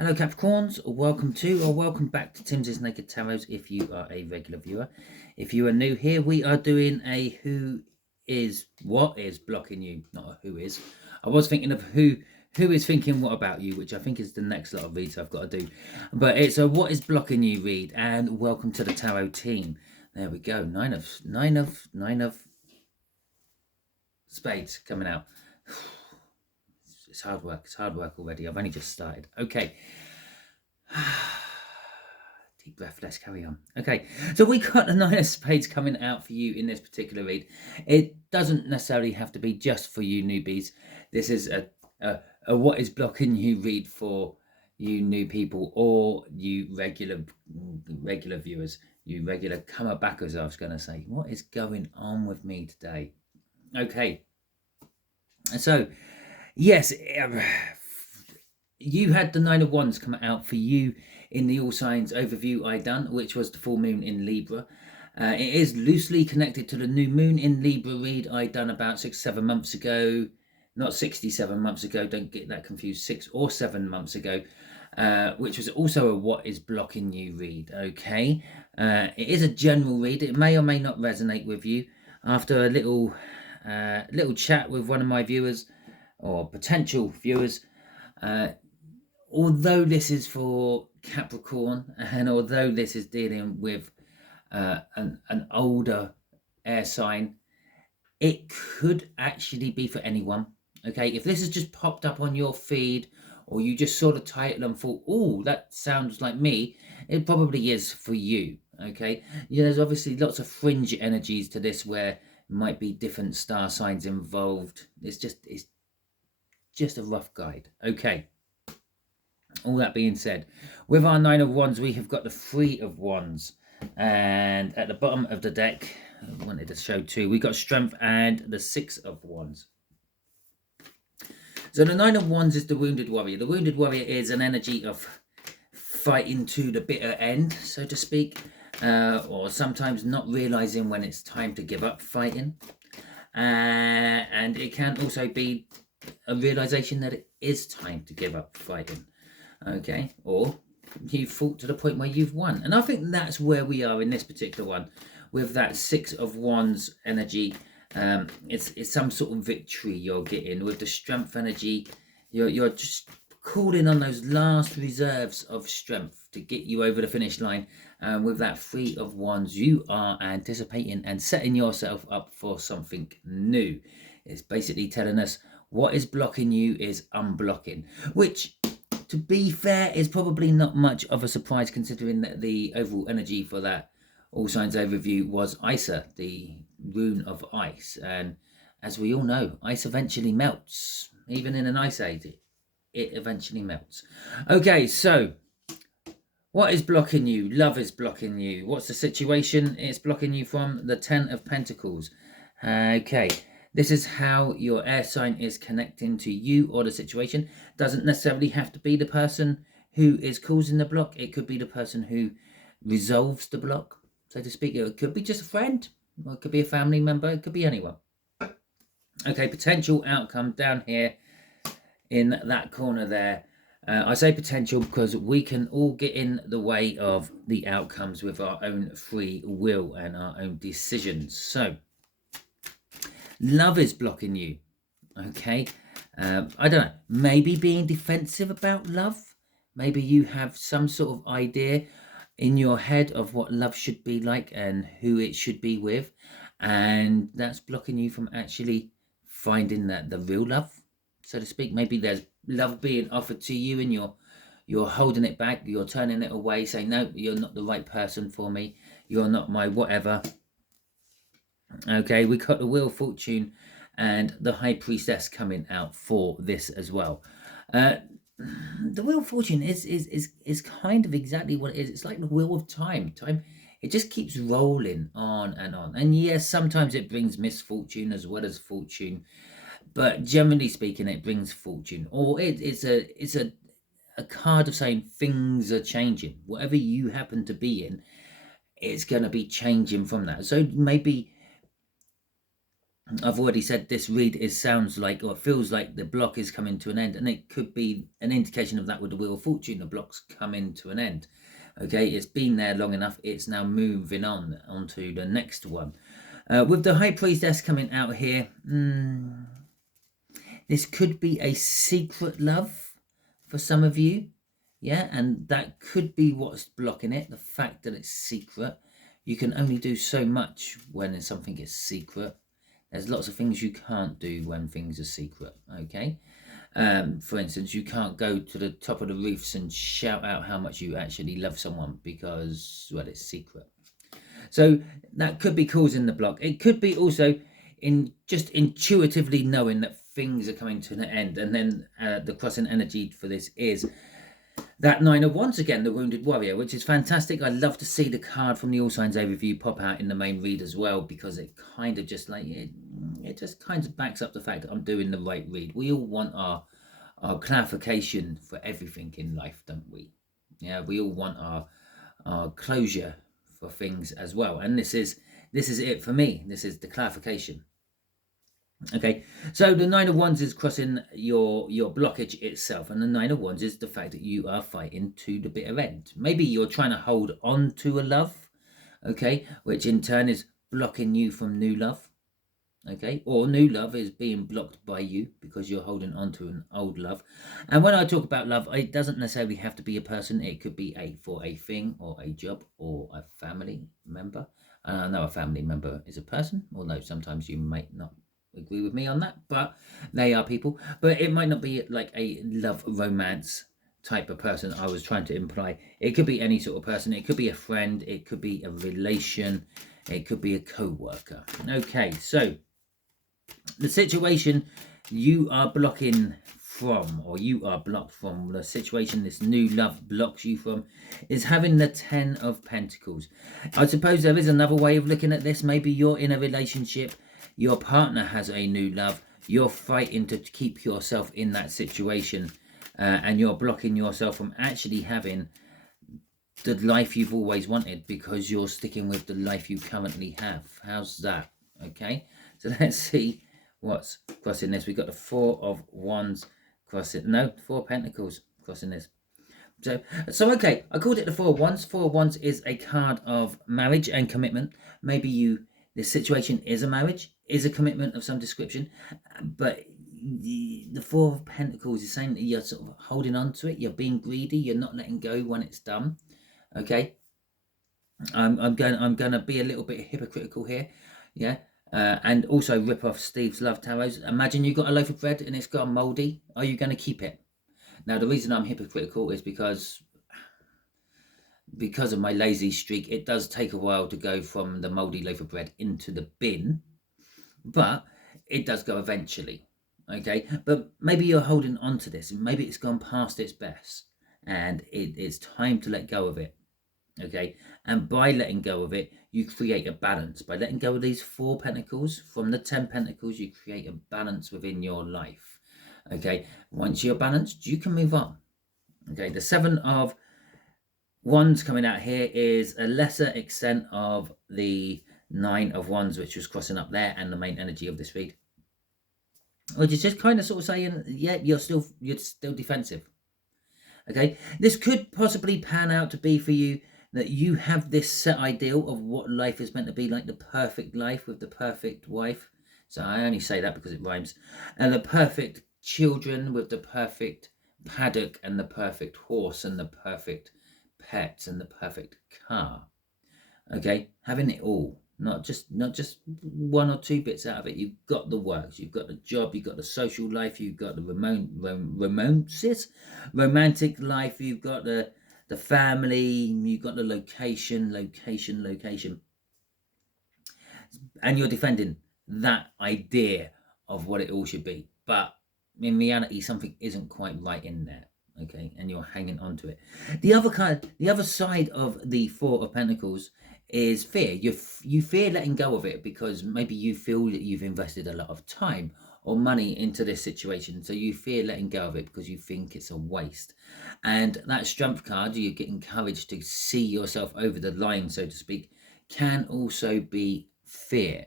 Hello Capricorns, welcome to or welcome back to Timsy Naked Tarot if you are a regular viewer. If you are new here, we are doing a what is blocking you, not a who is. I was thinking of who is thinking what about you, which I think is the next lot of reads I've got to do. But it's a what is blocking you read, and welcome to the tarot team. There we go, nine of spades coming out. It's hard work already. I've only just started. Okay. Deep breath, let's carry on. Okay, so we got the Nine of Spades coming out for you in this particular read. It doesn't necessarily have to be just for you newbies. This is a what is blocking you read for you new people or you regular viewers, you regular comer backers, I was going to say. What is going on with me today? Okay, so yes, you had the Nine of Wands come out for you in the all signs overview I done, which was the full moon in Libra. It is loosely connected to the new moon in Libra read I done about 6-7 months ago. Not 67 months ago, don't get that confused, 6 or 7 months ago, which was also a what is blocking you read. Okay, it is a general read. It may or may not resonate with you. After a little chat with one of my viewers or potential viewers, although this is for Capricorn, and although this is dealing with an older air sign, it could actually be for anyone. Okay, if this has just popped up on your feed, or you just saw the title and thought, oh, that sounds like me, it probably is for you. Okay, yeah, there's obviously lots of fringe energies to this where might be different star signs involved. It's just a rough guide. Okay. All that being said, with our Nine of Wands, we have got the Three of Wands. And at the bottom of the deck, I wanted to show two, we got Strength and the Six of Wands. So the Nine of Wands is the Wounded Warrior. The Wounded Warrior is an energy of fighting to the bitter end, so to speak, or sometimes not realizing when it's time to give up fighting. And it can also be a realization that it is time to give up fighting. Okay, or you've fought to the point where you've won. And I think that's where we are in this particular one with that Six of Wands energy. It's some sort of victory you're getting. With the Strength energy, you're just calling on those last reserves of strength to get you over the finish line. With that Three of Wands, you are anticipating and setting yourself up for something new. It's basically telling us what is blocking you is unblocking, which, to be fair, is probably not much of a surprise considering that the overall energy for that all signs overview was Isa, the rune of ice. And as we all know, ice eventually melts. Even in an ice age, it eventually melts. Okay, so what is blocking you? Love is blocking you. What's the situation it's blocking you from? The Ten of Pentacles. Okay. This is how your air sign is connecting to you or the situation. Doesn't necessarily have to be the person who is causing the block. It could be the person who resolves the block, so to speak. It could be just a friend, or it could be a family member. It could be anyone. Okay, potential outcome down here in that corner there. I say potential because we can all get in the way of the outcomes with our own free will and our own decisions. So, love is blocking you. Okay, I don't know, maybe being defensive about love. Maybe you have some sort of idea in your head of what love should be like and who it should be with, and that's blocking you from actually finding the real love, so to speak. Maybe there's love being offered to you and you're holding it back, you're turning it away, saying, no, you're not the right person for me, you're not my whatever. Okay, we got the Wheel of Fortune and the High Priestess coming out for this as well. The Wheel of Fortune is kind of exactly what it is. It's like the wheel of time. It just keeps rolling on. And yes, sometimes it brings misfortune as well as fortune, but generally speaking, it brings fortune. Or it's a card of saying things are changing. Whatever you happen to be in, it's going to be changing from that. So maybe I've already said this read sounds like, or feels like, the block is coming to an end, and it could be an indication of that with the Wheel of Fortune. The block's coming to an end. Okay, it's been there long enough. It's now moving onto the next one. With the High Priestess coming out here, this could be a secret love for some of you. Yeah, and that could be what's blocking it, the fact that it's secret. You can only do so much when something is secret. There's lots of things you can't do when things are secret, okay? For instance, you can't go to the top of the roofs and shout out how much you actually love someone because, well, it's secret. So that could be causing the block. It could be also in just intuitively knowing that things are coming to an end. And then the crossing energy for this is that Nine of Wands again, the Wounded Warrior, which is fantastic. I love to see the card from the All Signs Overview pop out in the main read as well, because it kind of just like, it just kind of backs up the fact that I'm doing the right read. We all want our clarification for everything in life, don't we? Yeah, we all want our closure for things as well. And this is it for me. This is the clarification. Okay, so the Nine of Wands is crossing your blockage itself, and the Nine of Wands is the fact that you are fighting to the bitter end. Maybe you're trying to hold on to a love, okay, which in turn is blocking you from new love, okay, or new love is being blocked by you because you're holding on to an old love. And when I talk about love, it doesn't necessarily have to be a person. It could be for a thing or a job or a family member. And I know a family member is a person, although sometimes you might not agree with me on that, but they are people. But it might not be like a love romance type of person I was trying to imply. It could be any sort of person. It could be a friend, it could be a relation, it could be a co-worker. Okay, so the situation you are blocking from, or you are blocked from, the situation this new love blocks you from, is having the 10 of Pentacles. I suppose there is another way of looking at this. Maybe you're in a relationship, your partner has a new love, you're fighting to keep yourself in that situation, and you're blocking yourself from actually having the life you've always wanted because you're sticking with the life you currently have. How's that? Okay, so let's see what's crossing this. We've got the Four of Wands crossing, no, Four of Pentacles crossing this. So okay, I called it the Four of Wands. Four of Wands is a card of marriage and commitment. Maybe this situation is a marriage, is a commitment of some description, but the Four of Pentacles is saying that you're sort of holding on to it, you're being greedy, you're not letting go when it's done. Okay, I'm going to be a little bit hypocritical here, yeah, and also rip off Steve's Love Tarots. Imagine you got a loaf of bread and it's gone mouldy. Are you going to keep it? Now, the reason I'm hypocritical is because of my lazy streak. It does take a while to go from the mouldy loaf of bread into the bin, but it does go eventually. Okay, but maybe you're holding on to this, and maybe it's gone past its best, and it's time to let go of it. Okay, and by letting go of it, you create a balance. By letting go of these Four Pentacles from the 10 Pentacles, you create a balance within your life. Okay, once you're balanced, you can move on. Okay, the Seven of Wands coming out here is a lesser extent of the Nine of Wands, which was crossing up there, and the main energy of this read, which is just kind of sort of saying, yeah, you're still defensive. Okay, this could possibly pan out to be for you that you have this set ideal of what life is meant to be, like the perfect life with the perfect wife. So I only say that because it rhymes. And the perfect children with the perfect paddock and the perfect horse and the perfect pets and the perfect car. Okay, having it all, not just one or two bits out of it. You've got the works, you've got the job, you've got the social life, you've got the romantic life, you've got the family, you've got the location, and you're defending that idea of what it all should be. But in reality, something isn't quite right in there. Okay, and you're hanging on to it. The other side of the Four of Pentacles is fear. You fear letting go of it because maybe you feel that you've invested a lot of time or money into this situation, so you fear letting go of it because you think it's a waste. And that Strength card, you get encouraged to see yourself over the line, so to speak, can also be fear.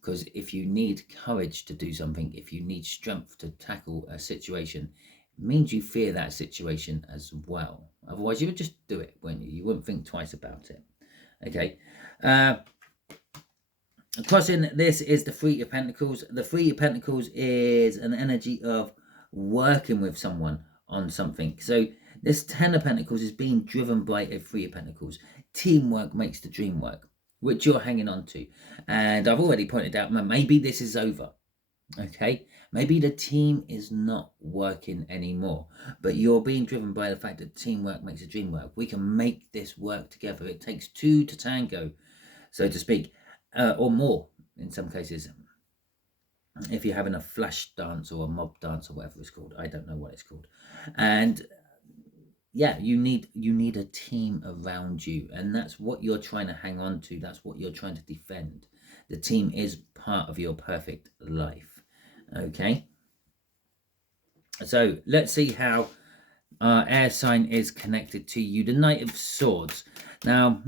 Because if you need courage to do something, if you need strength to tackle a situation, it means you fear that situation as well. Otherwise, you would just do it, wouldn't you? You wouldn't think twice about it. Okay. Crossing this is the Three of Pentacles. The Three of Pentacles is an energy of working with someone on something. So this Ten of Pentacles is being driven by a Three of Pentacles. Teamwork makes the dream work, which you're hanging on to. And I've already pointed out, maybe this is over. Okay, maybe the team is not working anymore, but you're being driven by the fact that teamwork makes the dream work. We can make this work together. It takes two to tango, so to speak. Or more in some cases, if you're having a flash dance or a mob dance or whatever it's called. I don't know what it's called. And yeah, you need a team around you, and that's what you're trying to hang on to. That's what you're trying to defend. The team is part of your perfect life. Okay, so let's see how our air sign is connected to you. The Knight of Swords. Now,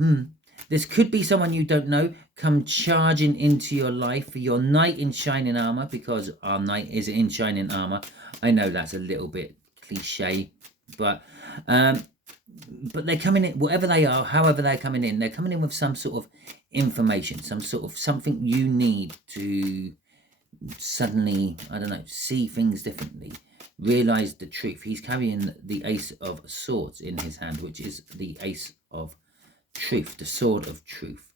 this could be someone you don't know come charging into your life for your knight in shining armor, because our knight is in shining armor. I know that's a little bit cliche, but they're coming in, whatever they are, however they're coming in, they're coming in with some sort of information, some sort of something you need to suddenly, I don't know, see things differently, realize the truth. He's carrying the Ace of Swords in his hand, which is the Ace of Truth, the Sword of Truth.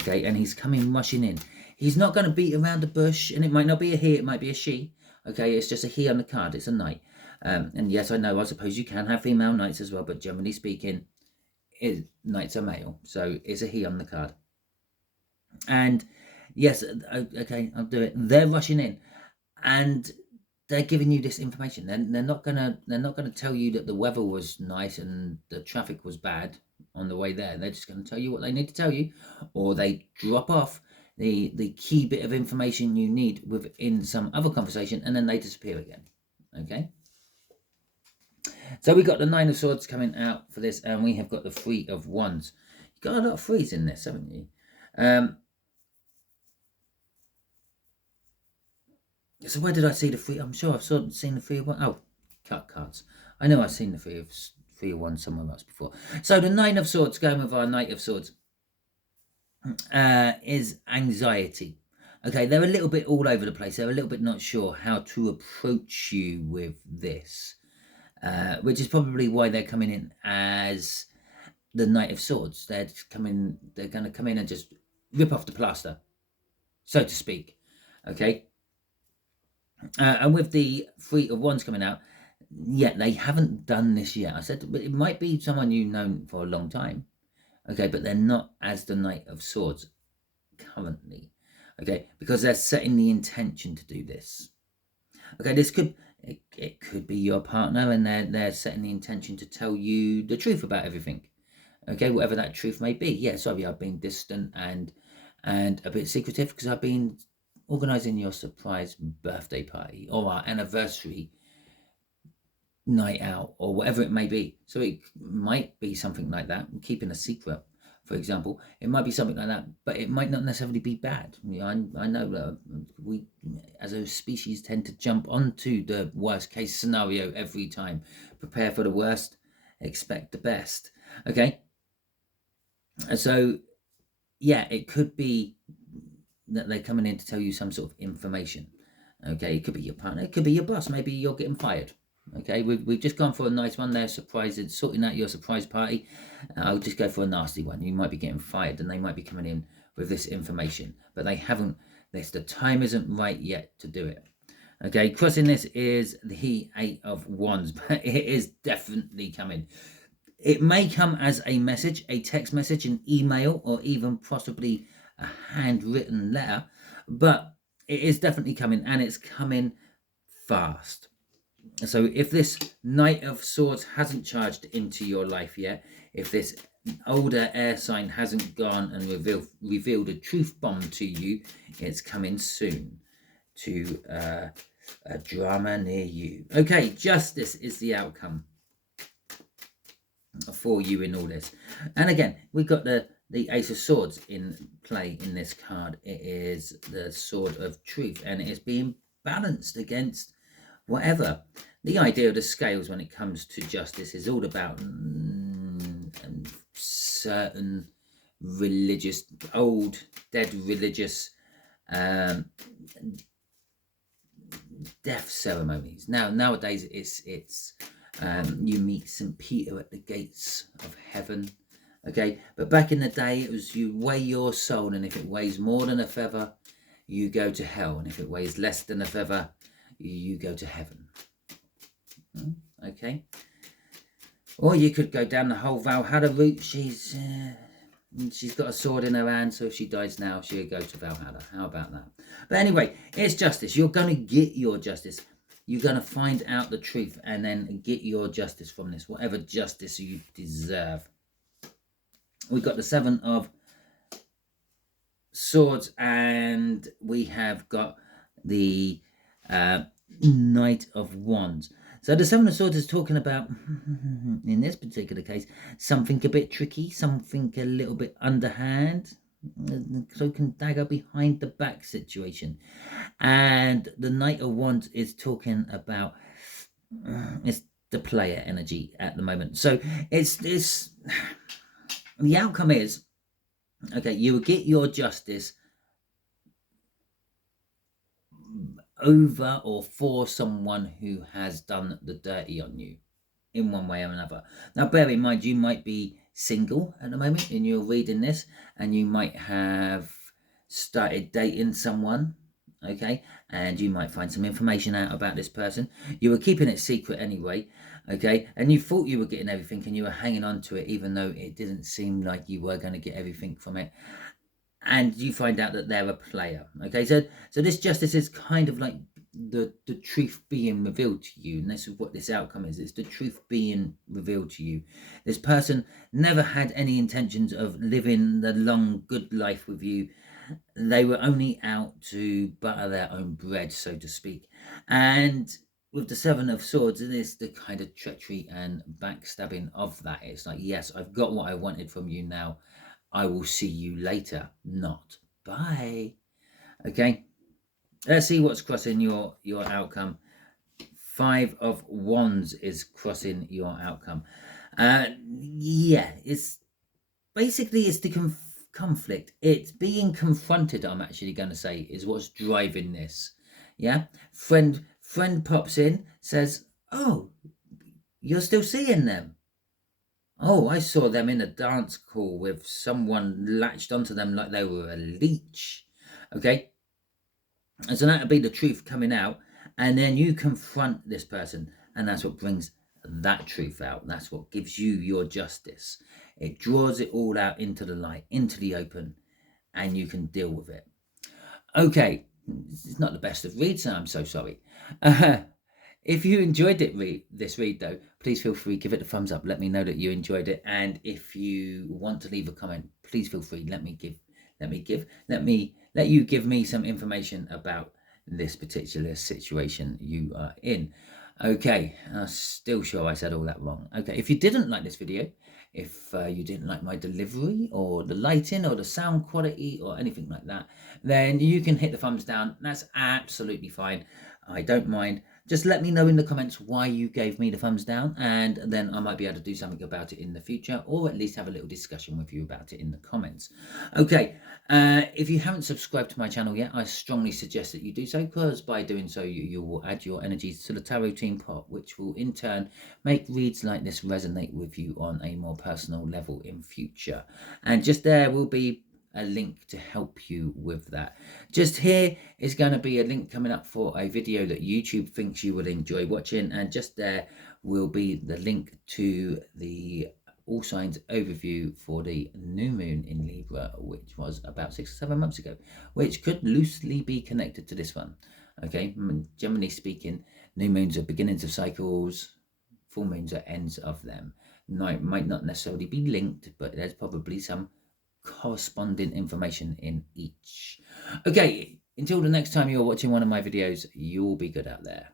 Okay, and he's coming rushing in. He's not going to beat around the bush, and it might not be a he, it might be a she. Okay, it's just a he on the card, it's a knight. And yes, I know, I suppose you can have female knights as well, but generally speaking, knights are male, so it's a he on the card. And yes, okay, I'll do it. They're rushing in, and they're giving you this information. They're not gonna tell you that the weather was nice and the traffic was bad on the way there. They're just going to tell you what they need to tell you, or they drop off the key bit of information you need within some other conversation, and then they disappear again. Okay, so we got the Nine of Swords coming out for this, and we have got the Three of Wands. You've got a lot of threes in this, haven't you? So where did I see the three? I'm sure I've seen the Three of Wands. Oh, cut cards. I know I've seen the Three of Wands somewhere else before. So the Nine of Swords, going with our Knight of Swords, is anxiety. Okay, they're a little bit all over the place. They're a little bit not sure how to approach you with this, which is probably why they're coming in as the Knight of Swords. They're going to come in and just rip off the plaster, so to speak. Okay, and with the Three of Wands coming out, yet they haven't done this yet. I said, but it might be someone you've known for a long time. Okay, but they're not as the Knight of Swords currently. Okay, because they're setting the intention to do this. Okay, this could it could be your partner, and they're setting the intention to tell you the truth about everything. Okay, whatever that truth may be. Yeah, sorry, I've been distant and a bit secretive because I've been organising your surprise birthday party or our anniversary night out or whatever it may be. So it might be something like that, keeping a secret, for example. It might be something like that, but it might not necessarily be bad. I know that we as a species tend to jump onto the worst case scenario every time. Prepare for the worst, expect the best. Okay, so yeah, it could be that they're coming in to tell you some sort of information. Okay, it could be your partner, it could be your boss. Maybe you're getting fired. Okay, we've just gone for a nice one there, surprising, sorting out your surprise party. I'll just go for a nasty one. You might be getting fired, and they might be coming in with this information, but they haven't. The time isn't right yet to do it. Okay, crossing this is the Eight of Wands, but it is definitely coming. It may come as a message, a text message, an email, or even possibly a handwritten letter, but it is definitely coming, and it's coming fast. So if this Knight of Swords hasn't charged into your life yet, if this older air sign hasn't gone and revealed a truth bomb to you, it's coming soon to a drama near you. Okay, justice is the outcome for you in all this. And again, we've got the the Ace of Swords in play in this card. It is the Sword of Truth, and it is being balanced against whatever. The idea of the scales when it comes to justice is all about certain religious, old, dead religious death ceremonies. Nowadays it's you meet St. Peter at the gates of heaven. Okay, but back in the day, it was you weigh your soul, and if it weighs more than a feather, you go to hell, and if it weighs less than a feather, you go to heaven. Okay, or you could go down the whole Valhalla route. She's got a sword in her hand, so if she dies now, she'll go to Valhalla. How about that? But anyway, it's justice. You're going to get your justice. You're going to find out the truth and then get your justice from this, whatever justice you deserve. We've got the Seven of Swords, and we have got the Knight of Wands. So the Seven of Swords is talking about, in this particular case, something a bit tricky, something a little bit underhand, cloak and dagger behind the back situation. And the Knight of Wands is talking about, it's the player energy at the moment. So it's the outcome is, okay, you will get your justice over or for someone who has done the dirty on you in one way or another. Now, bear in mind, you might be single at the moment and you're reading this, and you might have started dating someone, okay, and you might find some information out about this person. You were keeping it secret anyway, okay, and you thought you were getting everything and you were hanging on to it even though it didn't seem like you were going to get everything from it. And you find out that they're a player. Okay, so this justice is kind of like the truth being revealed to you, and this is what this outcome is. It's the truth being revealed to you. This person never had any intentions of living the long, good life with you. They were only out to butter their own bread, so to speak. And with the Seven of Swords, it is the kind of treachery and backstabbing of that. It's like, yes, I've got what I wanted from you now. I will see you later, not bye. Okay, let's see what's crossing your outcome. Five of Wands is crossing your outcome. Yeah, it's basically it's the conflict. It's being confronted, I'm actually going to say, is what's driving this. Yeah, friend pops in, says, oh, you're still seeing them. Oh, I saw them in a dance call with someone latched onto them like they were a leech. Okay? And so that would be the truth coming out. And then you confront this person. And that's what brings that truth out. That's what gives you your justice. It draws it all out into the light, into the open. And you can deal with it. Okay. It's not the best of reads, so I'm so sorry. If you enjoyed this read though, please feel free, give it a thumbs up, let me know that you enjoyed it. And if you want to leave a comment, please feel free, let you give me some information about this particular situation you are in. Okay, I'm still sure I said all that wrong. Okay, if you didn't like this video, if you didn't like my delivery or the lighting or the sound quality or anything like that, then you can hit the thumbs down. That's absolutely fine. I don't mind. Just let me know in the comments why you gave me the thumbs down, and then I might be able to do something about it in the future, or at least have a little discussion with you about it in the comments. Okay, if you haven't subscribed to my channel yet, I strongly suggest that you do so, because by doing so you will add your energies to the tarot team pot, which will in turn make reads like this resonate with you on a more personal level in future. And just there will be a link to help you with that. Just here is going to be a link coming up for a video that YouTube thinks you will enjoy watching, and just there will be the link to the all signs overview for the new moon in Libra, which was about 6 or 7 months ago, which could loosely be connected to this one. Okay, generally speaking, new moons are beginnings of cycles, full moons are ends of them. Might not necessarily be linked, but there's probably some corresponding information in each. Okay, until the next time you're watching one of my videos, you'll be good out there.